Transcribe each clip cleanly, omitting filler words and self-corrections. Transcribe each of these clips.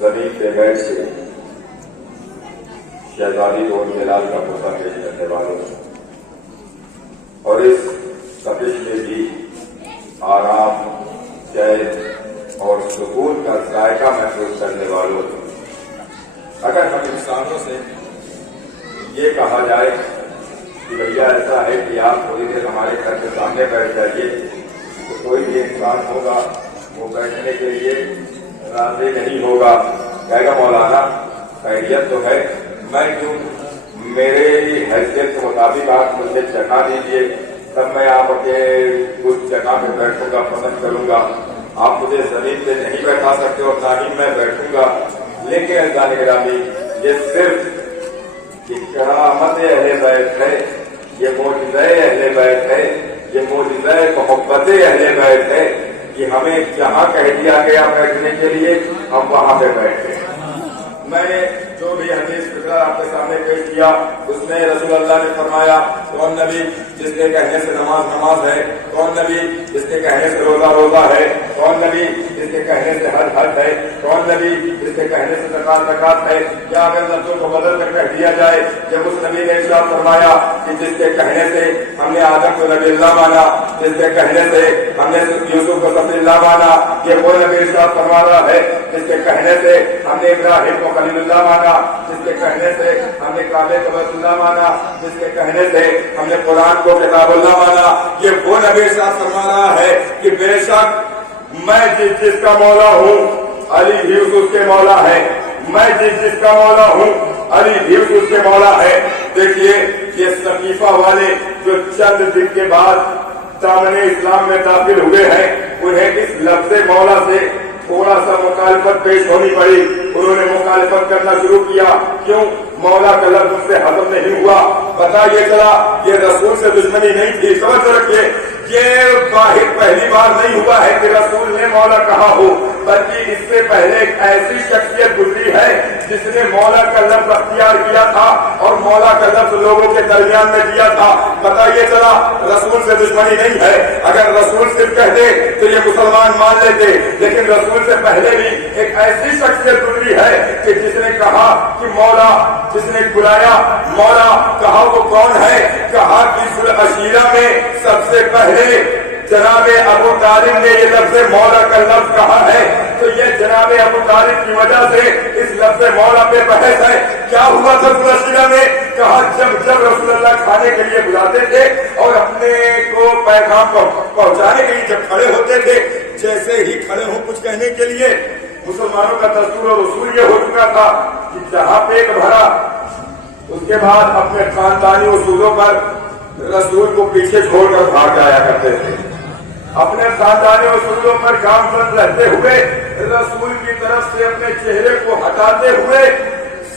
زمین پہ بیٹھ کے شہزادی کو ان جلال کا پوتا پیش کرنے والوں اور اس تپش میں بھی آرام، چین اور سکون کا ذائقہ محسوس کرنے والوں، اگر ہم انسانوں سے یہ کہا جائے کہ بھیا ایسا ہے کہ آپ تھوڑی دیر ہمارے گھر کے سامنے بیٹھ جائیے، تو کوئی بھی انسان ہوگا وہ بیٹھنے کے لیے راضی نہیں ہوگا، کہے گا مولانا خیریت تو ہے، میں کیوں، میرے حیثیت کے مطابق آپ مجھے جگہ دیجیے، تب میں آپ کے کچھ جگہ پہ بیٹھوں گا، پسند کروں گا، آپ مجھے زمین پہ نہیں بیٹھا سکتے اور نہ ہی میں بیٹھوں گا۔ لیکن عزیزان گرامی، یہ صرف کرامت اہل بیت ہے، یہ معجزہ اہل بیت ہے، یہ معجزہ محبت اہل بیت ہے کہ ہمیں جہاں کہہ دیا گیا بیٹھنے کے لیے ہم وہاں پہ بیٹھے۔ میں نے جو بھی حدیث فکرہ آپ کے سامنے پیش کیا اس میں رسول اللہ نے فرمایا کون نبی جس کے کہنے سے نماز نماز ہے، کون نبی جس کے کہنے سے روزہ روزہ ہے، کون نبی جس کے کہنے سے حج حج ہے، کون نبی جس کے کہنے سے زکات زکات ہے، یا اگر لفظوں کو بدل کر کہہ دیا جائے جب اس نبی نے ارشاد فرمایا کہ جس کے کہنے سے ہم نے آدم کو نبی اللہ مانا، جس کے کہنے سے ہم نے یوسف کو صفی اللہ مانا، یہ وہ نبی ارشاد فرما رہا ہے جس کے کہنے سے ہم نے ابراہیم کو خلیل اللہ مانا، جس کے کہنے سے ہم نے کعبے کو بیت اللہ مانا، جس کے کہنے سے ہم نے قرآن کو کتاب اللہ مانا، یہ وہ نبی ارشاد فرما رہا ہے کہ بے شک میں جس کا مولا ہوں علی بھی اس کے مولا ہے، میں جس کا مولا ہوں علی بھی اس کے مولا ہے۔ دیکھیے یہ صحیفہ والے جو چند دن کے بعد دامن اسلام میں داخل ہوئے ہیں انہیں اس لفظ مولا سے تھوڑا سا مخالفت پیش ہونی پڑی، انہوں نے مخالفت کرنا شروع کیا، کیوں؟ مولا کا لفظ ان سے ہضم نہیں ہوا، پتا یہ چلا یہ رسول سے دشمنی نہیں تھی، سمجھ رکھیے یہ واحد پہلی بار نہیں ہوا ہے کہ رسول نے مولا کہا ہو، بلکہ اس سے پہلے ایک ایسی شخصیت گزری ہے جس نے مولا کا لفظ اختیار کیا تھا اور مولا کا لفظ لوگوں کے درمیان میں دیا تھا، پتا یہ چلا رسول سے دشمنی نہیں ہے، اگر رسول صرف کہہ دے تو یہ مسلمان مان لیتے، لیکن رسول سے پہلے بھی ایک ایسی شخصیت گزری ہے کہ جس نے کہا کہ مولا، جس نے بلایا مولا، کہا وہ کون ہے؟ کہا کہ ذوالعشیرہ میں سب سے پہلے جناب ابو طالب نے یہ لفظ مولا کا لفظ کہا ہے، تو یہ جناب ابو طالب کی وجہ سے اس لفظ مولا پہ بحث ہے۔ کیا ہوا تھا ذوالعشیرہ میں؟ کہا جب رسول اللہ کھانے کے لیے بلاتے تھے اور اپنے کو پیغام پہنچانے کے لیے جب کھڑے ہوتے تھے، جیسے ہی کھڑے ہوں کچھ کہنے کے لیے، مسلمانوں کا دستور اور اصول یہ ہو چکا تھا کہ جہاں پیٹ بھرا اس کے بعد اپنے خاندانی اصولوں پر رسول کو پیچھے چھوڑ کر بھاگ جایا کرتے تھے، اپنے خاندانی اصولوں پر گامزن رہتے ہوئے رسول کی طرف سے اپنے چہرے کو ہٹاتے ہوئے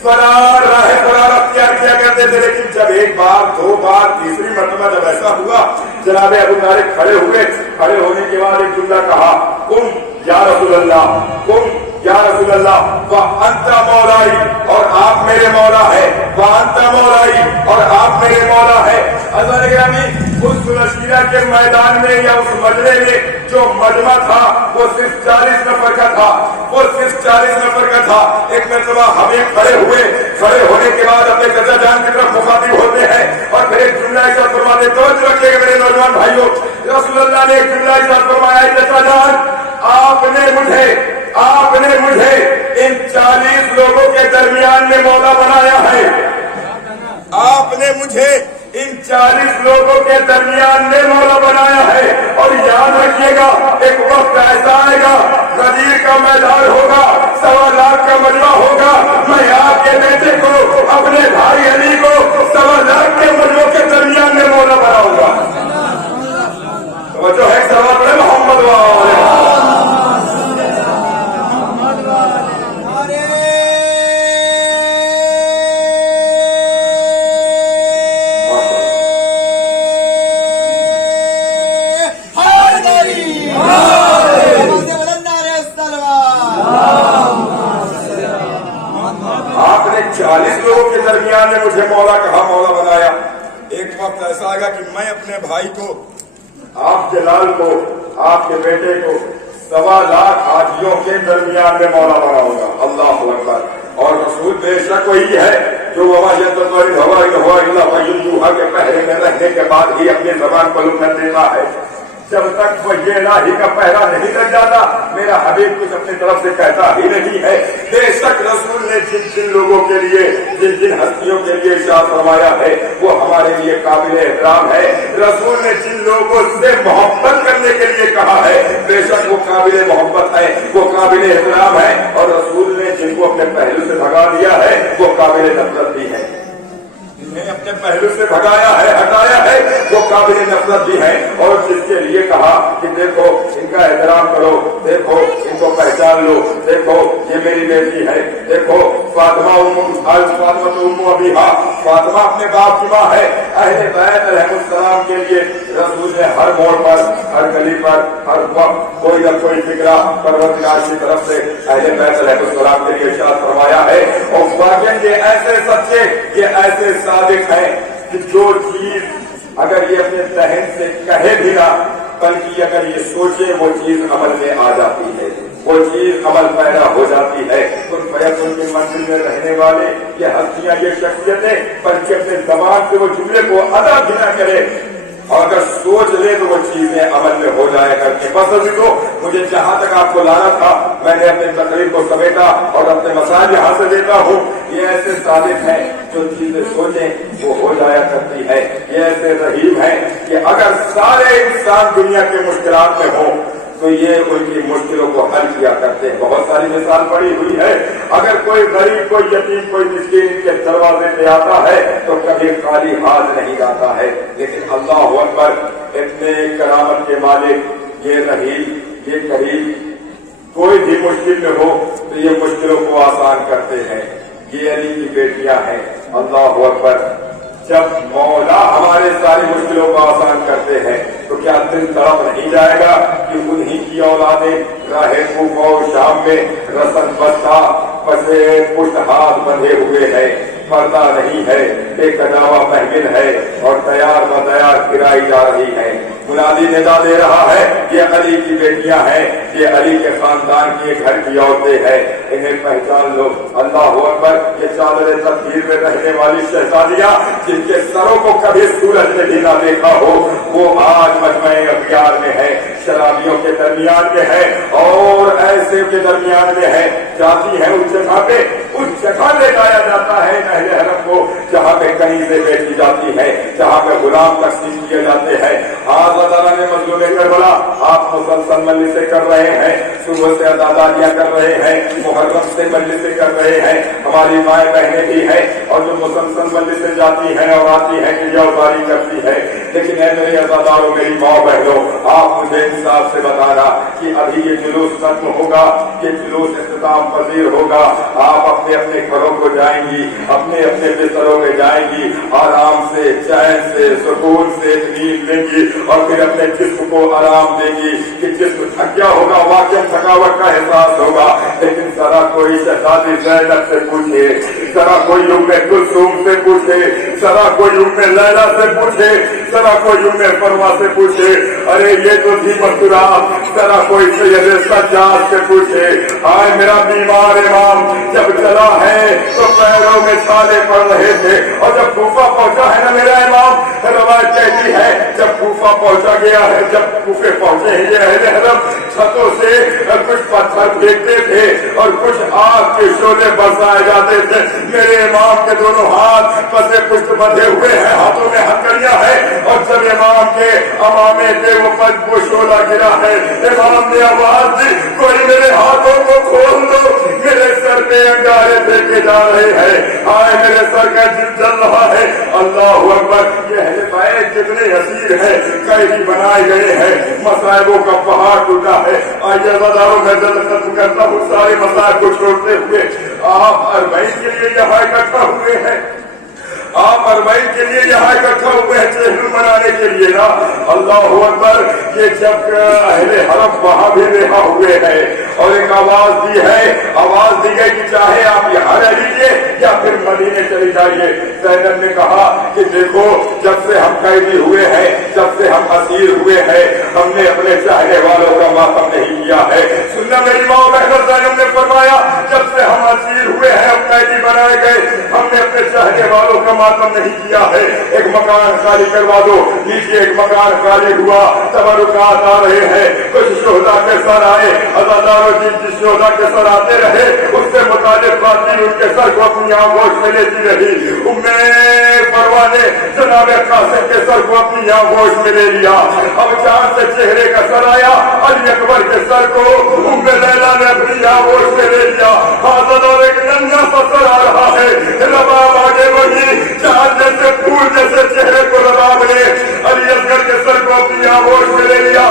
راہ فرار اختیار کیا کرتے تھے۔ لیکن جب ایک بار، دو بار، تیسری مرتبہ جب ایسا ہوا، جناب ابو طالب کھڑے ہوئے، کھڑے ہونے کے بعد ایک جملہ کہا، قم یا رسول اللہ، قم یا رسول اللہ، وانت مولائی، اور آپ میرے مولا ہے، وانت مولائی، اور آپ میرے مولا ہے۔ عزیزان گرامی، اس ذوالعشیرہ کے میدان میں یا اس مجمع میں جو مجمع تھا وہ صرف 40 نفر کا تھا، وہ صرف 40 نفر کا تھا۔ ایک مرتبہ ہمیں کھڑے ہوئے، کھڑے ہونے کے بعد اپنے چچا جان کی طرف مخاطب ہوتے ہیں اور پھر ایک جملہ ارشاد فرماتے، توجہ رکھیے گا میرے نوجوان بھائیوں، رسول اللہ نے ایک جملہ ارشاد فرمایا، چچا جان آپ نے مجھے ان 40 لوگوں کے درمیان میں مولا بنایا ہے، آپ نے مجھے ان 40 لوگوں کے درمیان میں مولا بنایا ہے، اور یاد رکھیے گا ایک وقت ایسا آئے گا غدیر کا میدان ہوگا، 1.25 لاکھ کا مجمع ہوگا، میں آپ کے بیٹے کو، اپنے بھائی علی کو 1.25 لاکھ کے مجمع کے درمیان میں مولا بناؤں گا۔ توجہ ہے، سوال پڑے محمد والے درمیان نے مجھے مولا کہا، مولا بنایا۔ ایک وقت ایسا آئے گا کہ میں اپنے بھائی کو، آپ جلال کو، آپ کے بیٹے کو 1.25 لاکھ حاجیوں کے درمیان میں مولا بناؤں گا۔ اللہ बेशक वही है जो के पहरे में रहने के बाद ही अपनी जबान पर कर देता है। जब तक वो ये इलाही का पहरा नहीं लग जाता मेरा हबीब कुछ अपनी तरफ से कहता ही नहीं है। बेशक रसूल ने जिन जिन लोगों के लिए जिन जिन हस्तियों के लिए इरशाद फरमाया है वो हमारे लिए काबिल एहतराम है। रसूल ने जिन लोगों से मोहब्बत करने के लिए कहा है बेशक वो काबिल मोहब्बत है, वो काबिल एहतराम है। और रसूल ने जिनको अपने पहलू से भगा दिया है वो काबिल नफरत भी है। जिन्हें अपने पहलू से भगाया है हटाया है वो काबिल नफरत भी है। और जिसके लिए कहा कि देखो इनका एहतराम करो, देखो इनको पहचान लो, देखो ये मेरी बेटी है, देखो फातिमा उम्मु अबीहा, फातिमा अपने बाप की माँ है। अहले बैत अलैहिस्सलाम के लिए रसूल ने हर मोड़ पर, हर गली पर, हर वक्त कोई न कोई फिक्रा परवरदिगार की तरफ से अहले बैत अलैहिस्सलाम के लिए इरशाद फरमाया है। और वाकई ये ऐसे सच्चे, ये ऐसे सादिक हैं कि जो चीज अगर ये अपने जहन से कहे भी ना बल्कि अगर ये सोचे वो चीज अमल में आ जाती है, वो चीज अमल पैदा हो जाती है। उन फैसलों की मंजिल में रहने वाले ये हस्तियां, ये शख्सियतें बल्कि अपने जबान से वो जुमले को अदा भी न करे और अगर सोच ले तो वो चीजें अमल में हो जाया करती। बस अभी तो मुझे जहां तक आपको लाना था मैंने अपने तकरीर को समेटा और अपने मसाइल यहाँ से देता हूँ। ये ऐसे साबित हैं जो चीजें सोचें वो हो जाया करती है। ये ऐसे रहीम हैं कि अगर सारे इंसान दुनिया के मुश्किलात में हो तो ये उनकी मुश्किलों को हल किया करते हैं। बहुत सारी मिसाल पड़ी हुई है। अगर कोई गरीब, कोई यतीम, कोई मिस्कीन के दरवाजे पे आता है तो कभी खाली हाथ नहीं जाता है। लेकिन अल्लाह अकबर, इतने करामत के मालिक, ये रहीम, ये करीम, कोई भी मुश्किल में हो तो ये मुश्किलों को आसान करते हैं। ये अली की बेटियां हैं। अल्लाह अकबर, जब मौला हमारे सारी मुश्किलों को आसान करते हैं तो क्या दिल तड़प नहीं जाएगा कि उन्हीं की औलादें राहे कूफा और शाम में रसन बस्ता पसे पुष्ट हाथ बंधे हुए हैं, पर्दा नहीं है, बेकदावा महमिल है और तैयार व तैयार गिराई जा रही है। मुनादी निदा दे रहा है ये अली की बेटियां हैं, ये अली के खानदान की घर की औरतें हैं, इन्हें पहचान लो। अल्लाह अकबर, ये चादर तकदीर में रहने वाली शहजादियां जिनके सरों को कभी सूरज ने भी ना देखा हो वो आज मजमे अख्तियार में है, शराबियों के दरमियान में है और ऐसे के दरमियान में है। जाती है उस जगह पे, उस जगह ले जाया जाता है अहले हरम को जहाँ पे कहीं से बेची जाती है, जहाँ पे गुलाम तकसीम किए जाते हैं। आज अल्लाह ने मजलूम करबला आप मुसलसल मजलिस से कर रहे हैं, सुबह से अदादारियां कर रहे हैं, मुहर्रम से मजलिस से कर रहे हैं, हमारी माएँ बहनें भी हैं और जो मुसलसल मजलिस से जाती हैं और आती हैं कि यौजारी करती है। लेकिन है मेरे अज़ादारों, मेरी माँ बहनों, आप मुझे इंसाफ से बताना कि अभी ये जुलूस खत्म होगा, ये जुलूस इख्तिताम पजीर होगा, आप अपने अपने घरों को जाएंगी, अपने अपने बिस्तरों में जाएंगी, आराम से, चैन से, सुकून से नींद लेंगी और फिर अपने जिस्म को आराम देंगी कि जिस्म थक गया होगा, वाकई थकावट का एहसास होगा। लेकिन जरा कोई शहजादी ज़ैनब से पूछे, जरा कोई उम्मे कुलसूम से पूछे, जरा कोई उम्मे लैला से पूछे, जरा कोई उम्मे फरमा से पूछे, अरे ये तो थी मथुरा, जरा कोई सैयद सज्जाद से पूछे, आए मेरा बीमार इमाम जब चला है तो पैरों में छाले पड़ रहे थे और जब कूफा पहुंचा है ना मेरा इमाम, रवायत कहती है जब कूफा पहुंचा गया है, जब कूफे पहुंचे हैं ये अहले हरम छतों से कुछ पत्थर फेंकते थे और कुछ आग के शोले बरसाए जाते थे। मेरे इमाम के दोनों हाथ पसे पुष्ट बंधे हुए हैं, हाथों में हथकड़ियां हैं और जब इमाम के अमामे पे वो शोला गिरा है, इमाम ने आवाज दी, कोई मेरे हाथों को खोल दो, मेरे सर पे अंगारे फेंके जा रहे हैं, आए मेरे सर का जिल जल रहा है। अल्लाह अकबर, ये अहले बैत जितने हसीर हैं, कैदी बनाए गए हैं, मसाइबों का पहाड़ टूटा है। आइए अज़ादारों, मैं जल्द खत्म करता हूँ सारे मसाइब को छोड़ते हुए। आप अरबईन के लिए यहाँ इकट्ठा हुए हैं, आप अरबईन के लिए यहाँ इकट्ठा हुए हैं चेहल मनाने के लिए ना। अल्लाह अकबर, ये जब अहले हरम वहां भी रिहा हुए हैं और एक आवाज दी है, आवाज दी गई कि चाहे आप यहाँ रह लीजिए या फिर मदीने चले जाइए। ज़ैनब ने कहा कि देखो जब से हम कैदी हुए हैं, जब से हम असीर हुए हैं, हमने अपने चाहने वालों का मातम नहीं किया है। सुनना मेरी माँ बहनों, ज़ैनब ने फरमाया जब से हम असीर हुए हैं, हम कैदी बनाए मातम नहीं किया है, एक मकान खाली करवा दो। नीचे एक मकान खाली हुआ, तबरुकात आ रहे हैं, कुछ शोहदा के सर आए, हजारों जिस शोहदा के सर आते रहे, उससे मुताबिक खातिन उनके सर को अपनी आगोश में लेती रही। उम्मे फरवा ने जनाब कासिम के सर को अपनी आगोश में ले लिया। अब चांद से चेहरे का सर आया, अली अकबर के सर को उम्मे लैला ने अपनी आगोश में ले लिया। हाथ और एक नन्हा सा सर आ रहा है, रबाब आगे बढ़ी, चांद जैसे फूल जैसे चेहरे को रबाब ने अली असगर के सर को अपनी आगोश में ले लिया।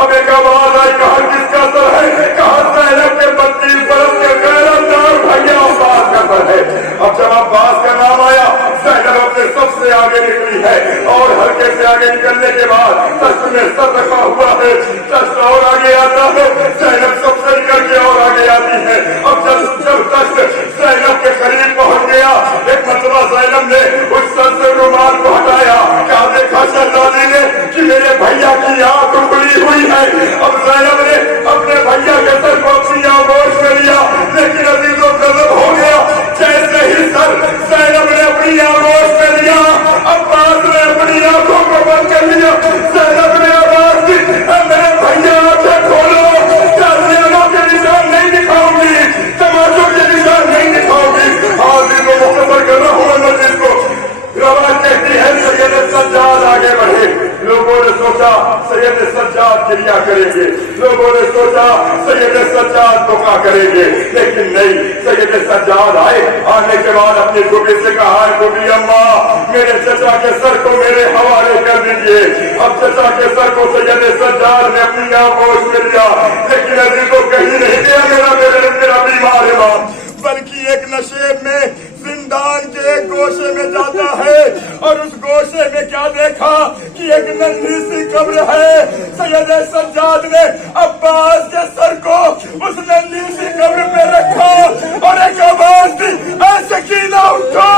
अब एक आवाज आई, कहा किसका सर है? कहा ज़ैनब के 32 बरस के गैरतदार भैया अब्बास का सर है। अब जब अब्बास का नाम आया, ज़ैनब अपने सबसे आगे निकली है और हल्के से आगे निकलने के बाद तख्त में सर रखा हुआ है, तख्त और आगे आता है, ज़ैनब सबसे निकल के और आगे आती है। अब जब तख्त ज़ैनब के करीब पहुंच गया, एक मरतबा ज़ैनब ने उस सर से रुमाल को हटाया, क्या देखा शहजादी ने कि मेरे भैया की आंख उगली हुई है। अब ज़ैनब ने अपने भैया के सर को अपनी आगोश में लिया, लेकिन अजीजों गजब हो गया, जैसे ही सर ज़ैनब ने अपनी आगोश में लिया, अब्बास ने अपनी आंखों को बंद कर लिया। ज़ैनब ने आवाज दी, मेरे भैया आंखें खोलो, तालियों के निशान नहीं दिखाऊंगी, तमाचों के निशान नहीं दिखाऊंगी। हाजिर को मुख्तर कर रहा हूं मजलिस को। रवायत कहती है सैयद सज्जाद आगे बढ़े, लोगों ने सोचा सैयद सज्जाद क्रिया करेंगे, लोगों ने सोचा सैयद सज्जाद दुआ करेंगे, लेकिन नहीं, सैयद सज्जाद आए। आने के बाद अपनी खूबी से कहा, खूबी अम्मा मेरे चचा के सर को मेरे हवाले कर दीजिए। अब चचा के सर को सैयद सज्जाद ने अपनी आगोश में लिया, लेकिन अभी तो कहीं नहीं गया मेरा बीमार इमाम, बल्कि एक नशेब में जिंदान के एक गोशे में जाता है और उस गोशे में क्या देखा कि एक नन्ही सी कब्र है। सैयद सज्जाद ने अब्बास के सर को उस नन्ही सी कब्र पे रखा और एक आवाज दी, ऐ सकीना उठो,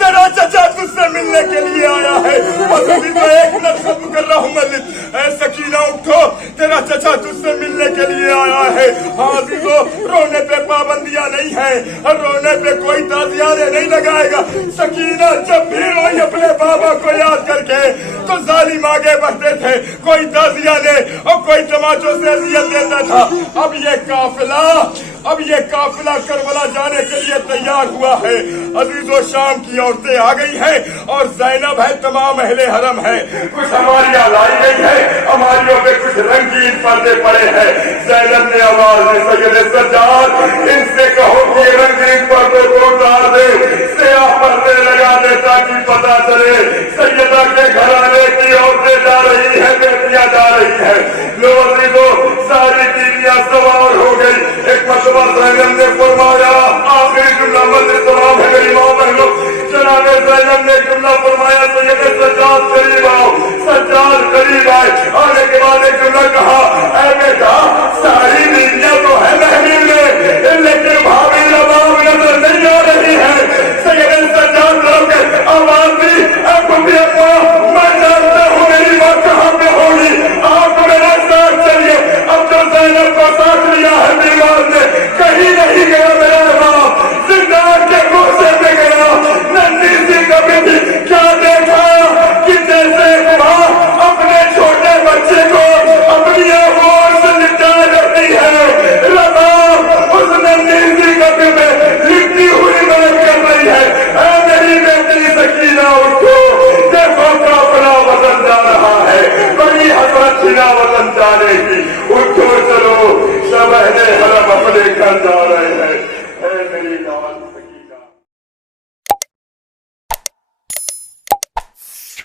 तेरा चचा तुझसे मिलने के लिए आया है। और अभी मैं एक लफ्ज़ खत्म कर रहा हूँ मलिक, ऐ सकीना उठो, तेरा चचा तुझसे मिलने के लिए आया है। हाजिरो रोने पे पाबंदियां नहीं है, रोने पे कोई ताज़ियाने नहीं लगाएगा। सकीना जब भी रोई अपने बाबा को याद करके तो जालिम आगे बढ़ते थे, कोई ताज़ियाने और कोई तमाचों से अजियत देता था। अब ये काफिला करबला जाने के लिए तैयार हुआ है। अजीजो शाम की औरतें आ गई हैं और ज़ैनब है, तमाम अहले हरम है, कुछ हमारियां लाई गई है, हमारियों पे कुछ रंगीन पर्दे पड़े हैं। ज़ैनब ने आवाज दी, सैयद सज्जाद इनसे कहो कि रंगीन पर्दों को उतार दे, स्याह पर्दे लगा दे ताकि पता चले सैयदा के घराने की औरतें जा रही है, बेटियां जा रही है। लो अजीजो सारी बीवियां सवार हो गई। एक मरतबा ज़ैनब ने फरमाया, आखिरी जुमला मस्जिद तमाम है मेरी माँ बहनों, जनाब ज़ैनब ने जुमला फरमाया, सैयद सज्जाद करीब आओ। सज्जाद करीब आए, आने के बाद एक जुमला कहा, ऐ बेटा सारी बीवियां तो है महफिल में, लेकिन भाभी रबाब नजर नहीं आ रही है। सैयद सज्जाद लोग आवाज दी, ऐ खुदी अम्मा मैं जानता हूँ मेरी बात कहाँ पे होगी, आप मेरे साथ चलिए। अब जो ज़ैनब को साथ लिया है दीवार ने, कहीं नहीं गया मेरा बाप, जिंदान के गोशे में गया। नन्ही सी कभी भी क्या देखा कि जैसे माँ अपने छोटे बच्चे को अपनी आवाज से निपटा देती है, रबाब उस नन्ही सी कभी में लिपटी हुई मदद कर रही है। ऐ मेरी बेटी सकीना उठो, देखो काफिला वतन जा रहा है, बड़ी हसरत छिना वतन जाने की, उठो चलो सब अहले हरम अपने घर जा रहे हैं। ऐ मेरी दावत